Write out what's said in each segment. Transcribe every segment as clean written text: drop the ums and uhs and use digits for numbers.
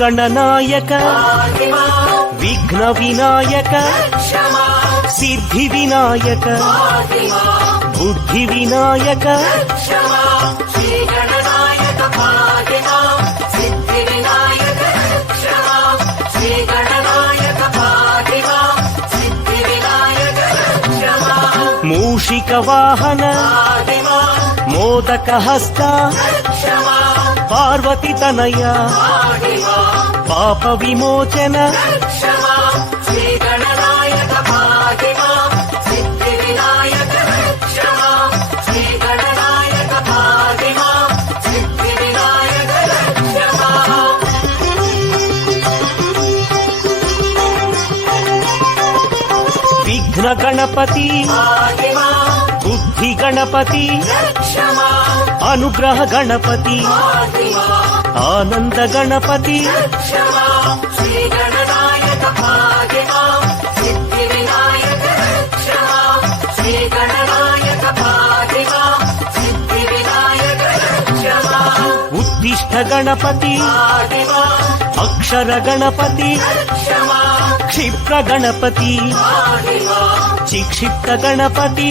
गणनायक विघ्न विनायक सिद्धि विनायक बुद्धि विनायक मूषिक वाहन मोदक हस्त पार्वती तनया पाप विमोचन विघ्न गणपति बुद्धि गणपति अनुग्रह गणपति आनंद गणपति उत्तिष्ठ गणपति अक्षर गणपति क्षिप्र गणपति चिक्षिप्त गणपति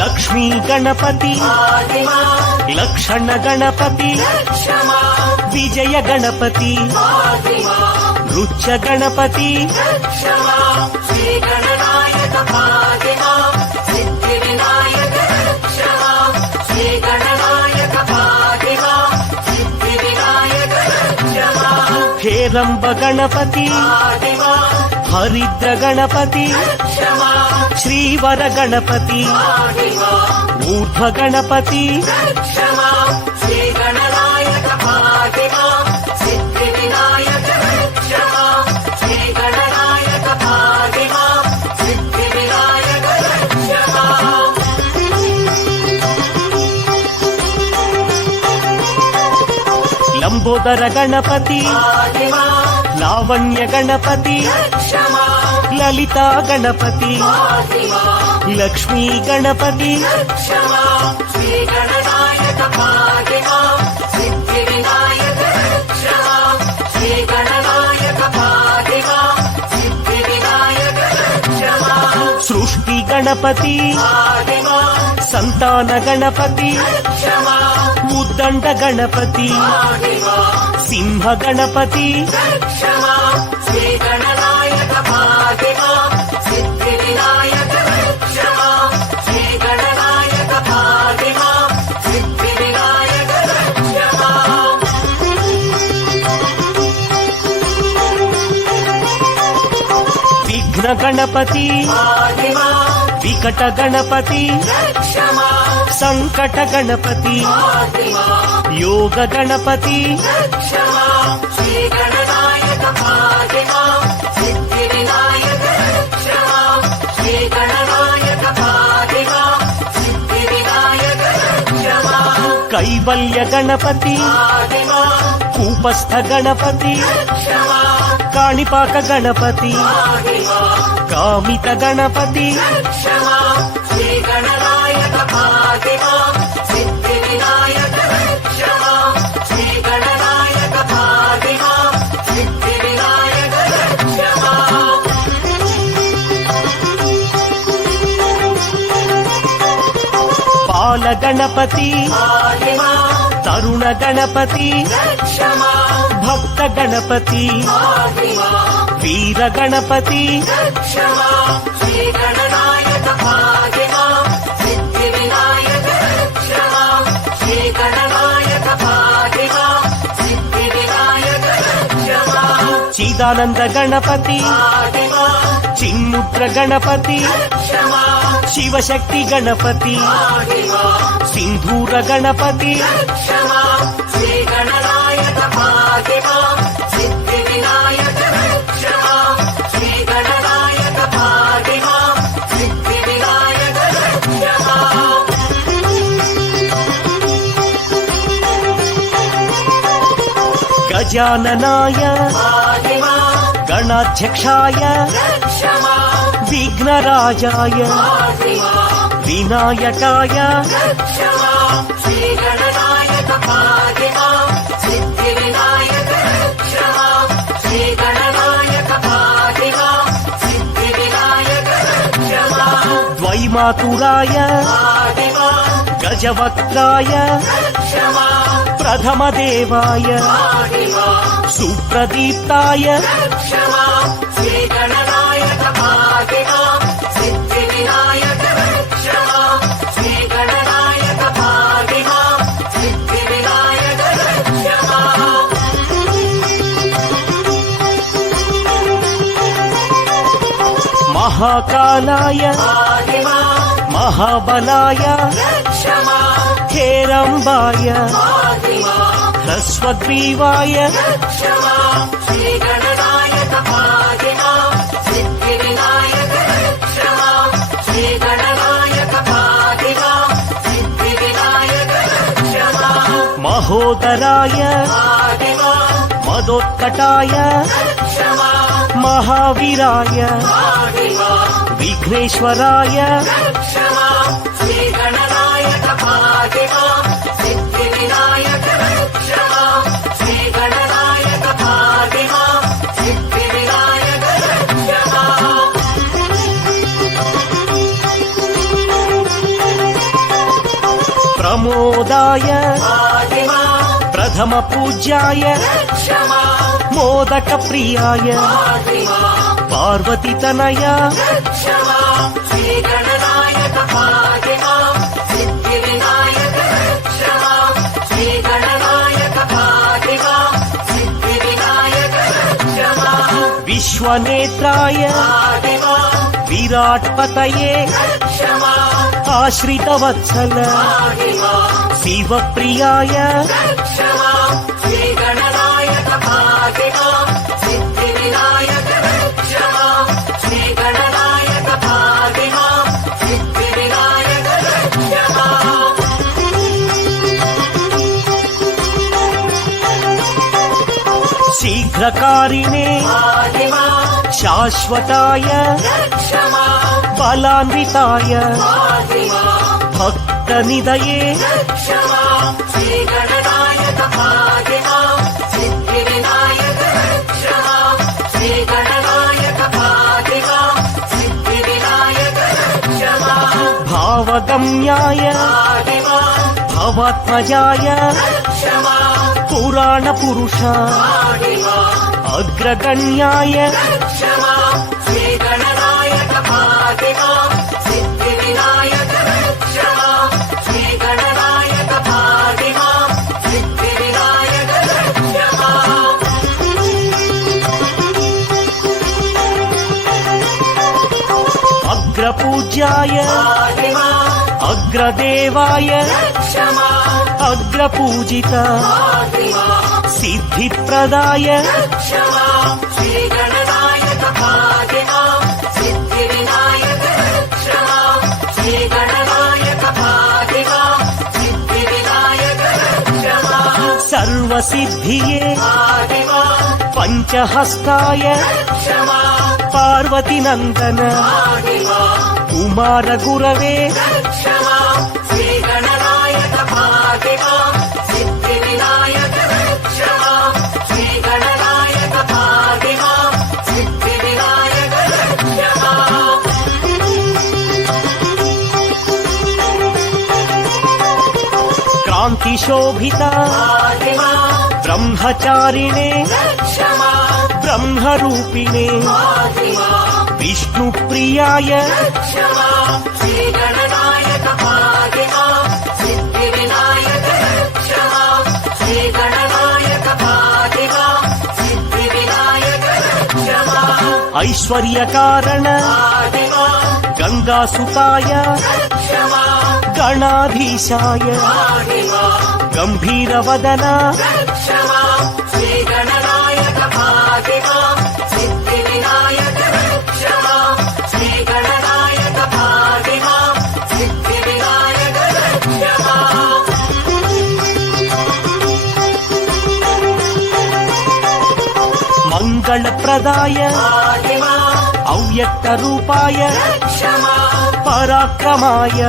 लक्ष्मी गणपति लक्षण गणपति विजय गणपति रुच्च गणपति हेरंब गणपति हरिद्र गणपति श्रीवर गणपति ऊर्ध्व गणपति लंबोदर गणपति लावण्य गणपति ललिता गणपति लक्ष्मी गणपति सृष्टि गणपति संतान गणपति उद्दंड गणपति सिंह गणपति विघ्न गणपति विकट गणपति संकट गणपति योग गणपति कैवल्य गणपति कूपस्थ गणपति काणिपाक गणपति कामित गणपति बाल गणपति तरुण गणपति भक्त गणपति वीर गणपति चिदानंद गणपति चिन्मुद्र गणपति शिवशक्ति गणपति सिंधूर गणपति गजाननाय गणाध्यक्षाय विघ्नराजाय विनायकाय द्वैमातुराय गजवक्त्राय प्रथमदेवाय सुप्रदीप्ताय महाकालाय महाबलाय हेरम्बाय ह्रस्वग्रीवाय महोदराय मदोत्कटाय महावीराय विघ्नेश्वराय प्रमोदाय प्रथम पूज्याय मोदक प्रियाय पार्वतीतनय विश्वनेत्राय विराट्पतये आश्रितवत्सल शिवप्रियाय शीघ्रकारिणे शाश्वताय बलान्विताय भक्तनिधये भावगम्याय भवात्मजाय पुराणपुरुष अग्रगण्याय अग्रपूज्याय अग्रदेवाय अग्रपूजित सिद्धिप्रदाय सर्वसिद्धिये पंचहस्ताय पार्वतीनंदन कुमार गुरवे क्रांतिशोभिता ब्रह्मचारिणे ब्रह्मरूपिणे विष्णुप्रियाय ऐश्वर्यकारण गंगासुताय गणाधीशाय गंभीरवदन ಮಂಗಳಪ್ರದಾಯ ಅವ್ಯಕ್ತರೂಪಾಯ ಪರಾಕ್ರಮಾಯ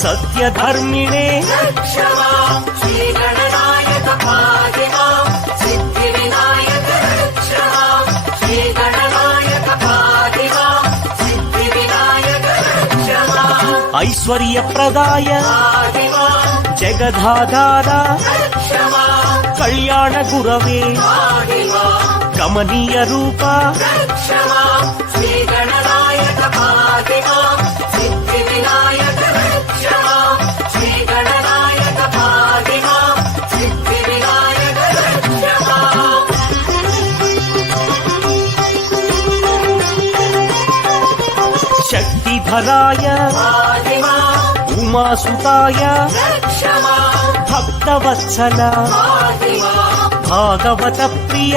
ಸತ್ಯಧರ್ಮಿಣೇ ಐಶ್ವರ್ಯಪ್ರದಾಯ ಜಗದಾಧಾರ ಕಲ್ಯಾಣ ಗುರವೇ ಕಮನೀಯ ರೂಪ ಶಕ್ತಿಧರಾಯ ಉಮಾಸುತಾಯ ಭಕ್ತವತ್ಸಲ ಭಾಗವತ ಪ್ರಿಯ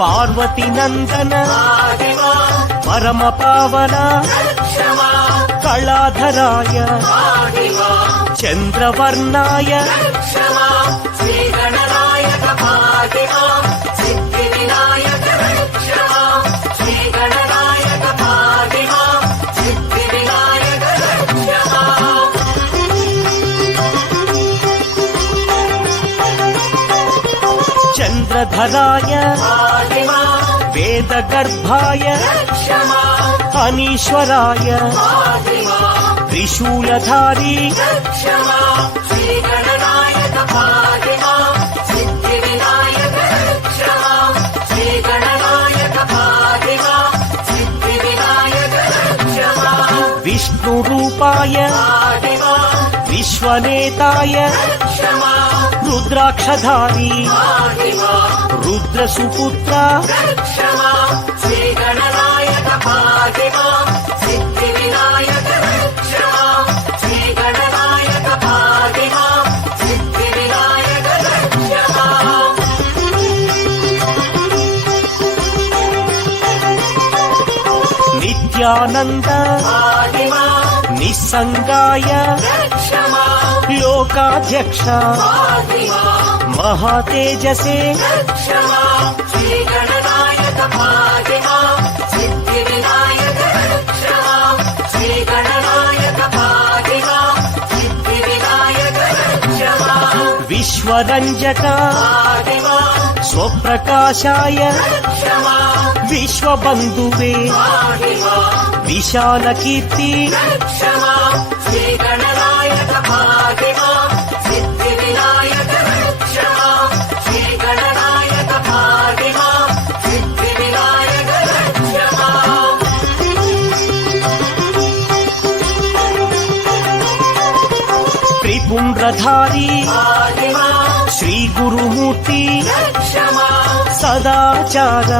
ಪಾರ್ವತಿ ನಂದನ ಪರಮ ಪಾವನ ಕಳಾಧರಾಯ ಚಂದ್ರವರ್ಣಾಯ ಚಂದ್ರಧರಾಯ ವೇದಗರ್ಭಾಯ ಅನೀಶ್ವರಾಯ ತ್ರಿಶೂಲಧಾರಿ ವಿಷ್ಣುರೂಪಾಯ ವಿಶ್ವನೇತಾಯ ರುದ್ರಾಕ್ಷಧಾರಿ ರುದ್ರಸುಪುತ್ರ ನಿತ್ಯಾನಂದ ನಿಸ್ಸಂಗಾಯ ಲೋಕಾಧ್ಯಕ್ಷ ಮಹಾತೇಜಸೆ ವಿಶ್ವರಂಜಕ ಸ್ವಪ್ರಕಾಶಾಯ ವಿಶ್ವಬಂಧುವೇ ವಿಶಾಲ ಕೀರ್ತಿ ತ್ರಿಪುಂಡ್ರಧಾರಿ ಶ್ರೀ ಗುರುಮೂರ್ತಿ ಸದಾಚಾರ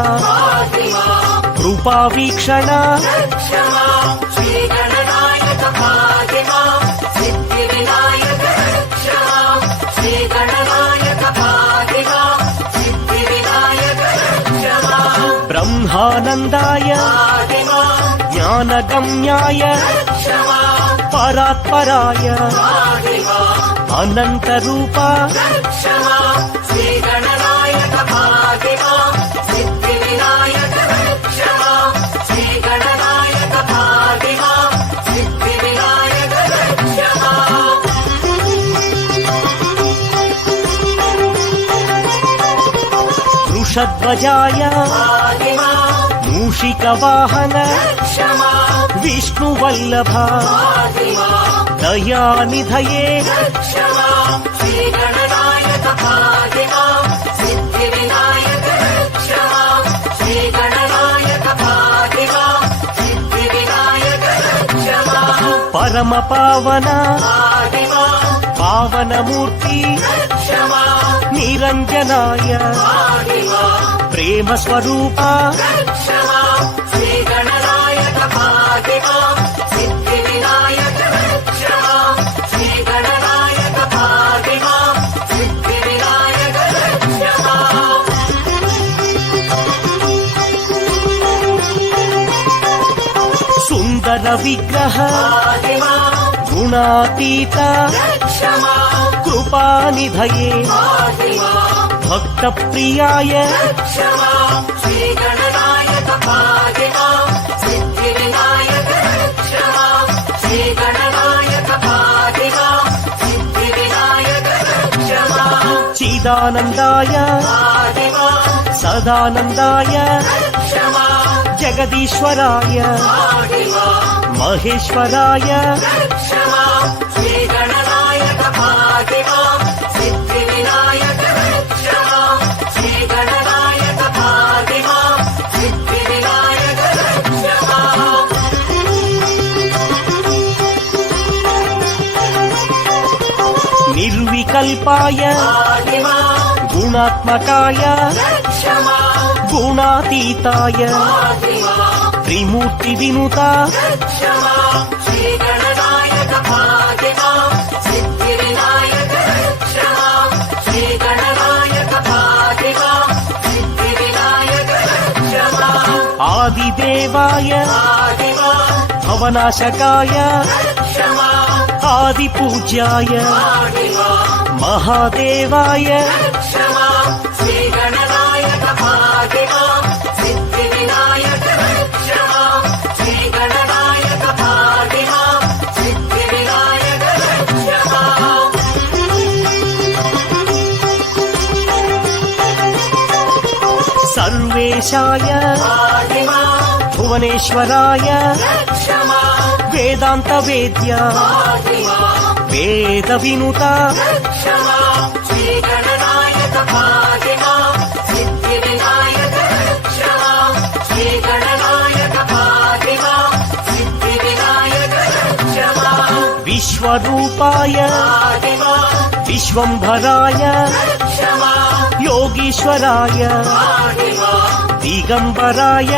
ಕೃಪಾವೀಕ್ಷಣ ಬ್ರಹ್ಮಾನಂದಾಯ ಜ್ಞಾನಗಮ್ಯಾಯ ಪರಾತ್ಪರಾಯ ಅನಂತರೂಪ ವೃಷಧ್ವಜಾಯ ಮೂಷಿಕವಾಹನ ವಿಷ್ಣುವಲ್ಲಭ ದಯಾನಿಧಯೇ ಪರಮ ಪಾವನ ಪಾವನ ಮೂರ್ತಿ ನಿರಂಜನಾಯ ಪ್ರೇಮ ಸ್ವರೂಪ సుందర విగ్రహ గుణాతీత కృపానిధయే భక్త ప్రియాయ చిదానందాయ సదానందాయ జగదీశ్వరాయ మహేశ్వరాయ నిర్వికల్పాయ గుణాత్మకాయ గుణాతీతాయ త్రిమూర్తి వినుత ఆదిదేవాయ భవనాశకాయ ఆదిపూజ్యాయ మహాదేవాయ సర్వేశాయ భువనేశ్వరాయ వేదాంత వేద్య వేద వినుత విశ్వరూపాయ విశ్వంభరాయ యోగీశ్వరాయ దిగంబరాయ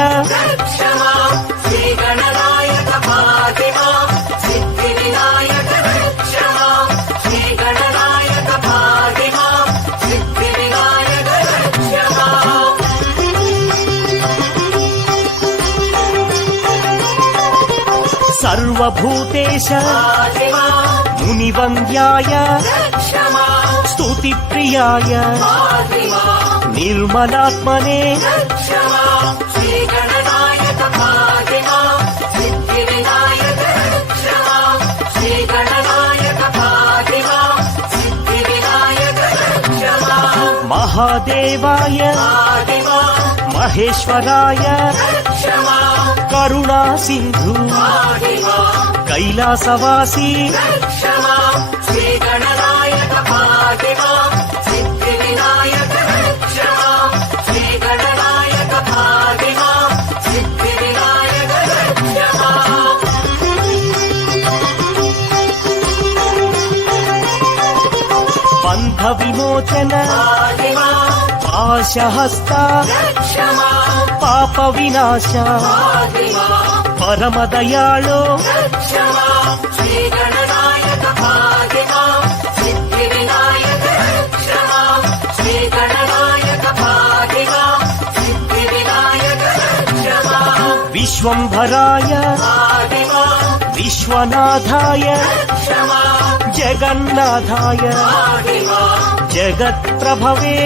సర్వభూతేశ మునివంద్యాయ స్తుతిప్రియాయ నిర్మలాత్మనే మహాదేవాయ మహేశ్వరాయ కరుణా సింధు కైలాసవాసి బంధ విమోచన పాశహస్త పాప వినాశ పరమదయాళో విశ్వంభరాయ విశ్వనాథాయ జగన్నాథాయ జగత్ప్రభవే